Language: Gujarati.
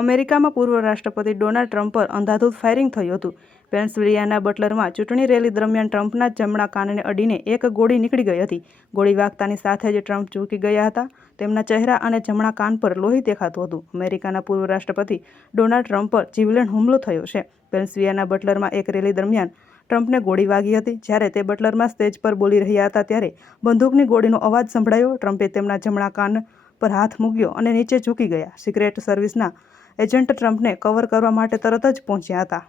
અમેરિકામાં પૂર્વ રાષ્ટ્રપતિ ડોનાલ્ડ ટ્રમ્પ પર અંધાધૂંધ ફાયરિંગ થયું હતું. પેન્સિલ્વેનિયાના બટલરમાં ચૂંટણી રેલી દરમિયાન ટ્રમ્પના જમણા કાનને અડીને એક ગોળી નીકળી ગઈ હતી. ગોળી વાગતાની સાથે જ ટ્રમ્પ ઝૂકી ગયા હતા. તેમના ચહેરા અને જમણા કાન પર લોહી દેખાતું હતું. અમેરિકાના પૂર્વ રાષ્ટ્રપતિ ડોનાલ્ડ ટ્રમ્પ પર જીવલેણ હુમલો થયો છે. પેન્સિલ્વેનિયાના બટલરમાં એક રેલી દરમિયાન ટ્રમ્પને ગોળી વાગી હતી. જ્યારે તે બટલરમાં સ્ટેજ પર બોલી રહ્યા હતા ત્યારે બંદૂકની ગોળીનો અવાજ સંભળાયો. ટ્રમ્પે તેમના જમણા કાન પર હાથ મૂક્યો અને નીચે ઝૂકી ગયા. સિક્રેટ સર્વિસના એજન્ટ ટ્રમ્પને કવર કરવા માટે તરત જ પહોંચ્યા હતા.